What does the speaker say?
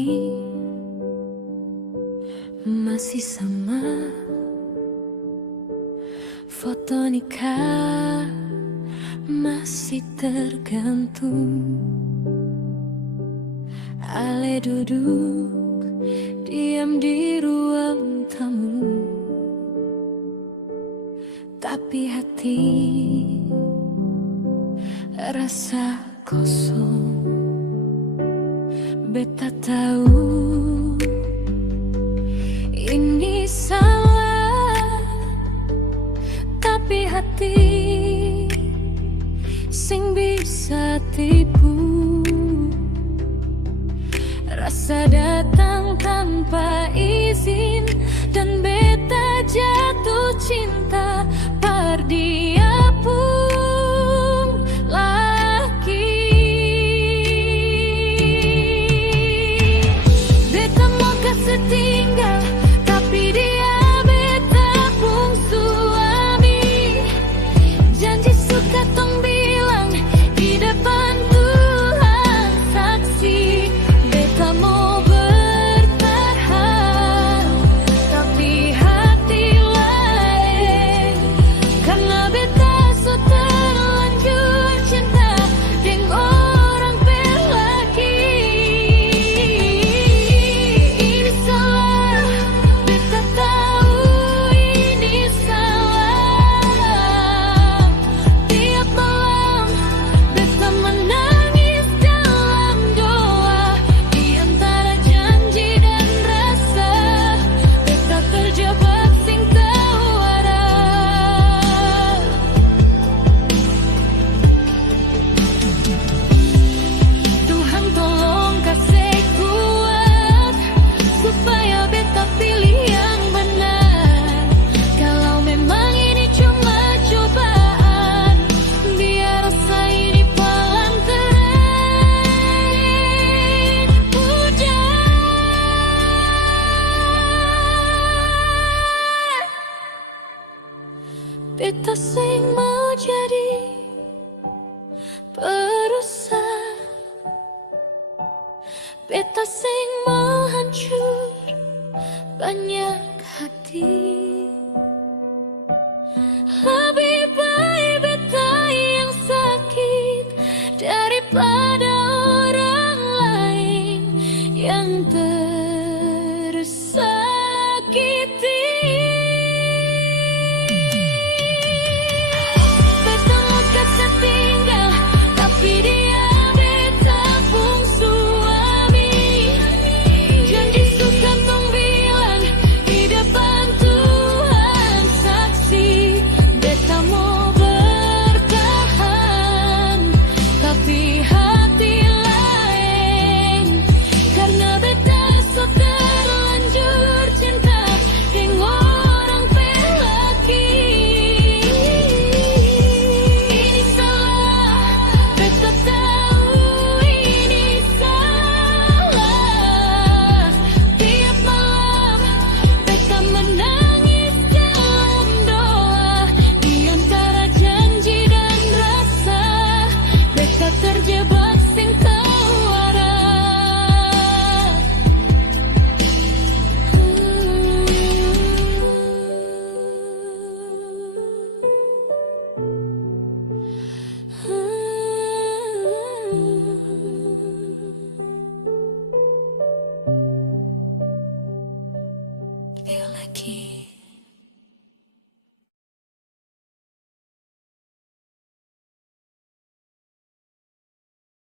ini masih sama. Foto nikah masih tergantung. Ale duduk diam di ruang tamu, tapi hati rasa kosong. Beta tahu ini salah, tapi hati sing bisa tipu. Rasa datang tanpa izin dan beta jatuh cinta par dia pun lagi. Beta mau kasih tinggal, tapi dia beta pun suami. Janji suka tong bilang di depan Tuhan saksi. Beta mau bertahan, tapi hati lain. Karena beta so terlanjur cinta dengan orang pelaki. Ini salah, beta tahu ini salah. Tiap malam beta menangis dalam doa. Di antara janji dan rasa, beta terjebak sing teu arah. Tuhan tolong kasih kuat supaya beta pilih yang benar. Kalau memang ini cuma cobaan, biar rasa ini pelan terakhir hujan. Beta sing mau jadi perusak, beta sing mau hancur banyak hati. Lebih baik beta yang sakit daripada orang lain yang tersakiti. Beta mau kasih tinggal, tapi dia beta pun suami. Janji suka tong bilang di depan Tuhan saksi. Beta mau bertahan, tapi hati lain. Karena beta so terlanjur cinta dengan orang pelaki. Ini salah, beta tahu ini salah. Tiap malam beta menangis dalam doa. Di antara janji dan rasa, beta terjebak sing teu arah. Feel like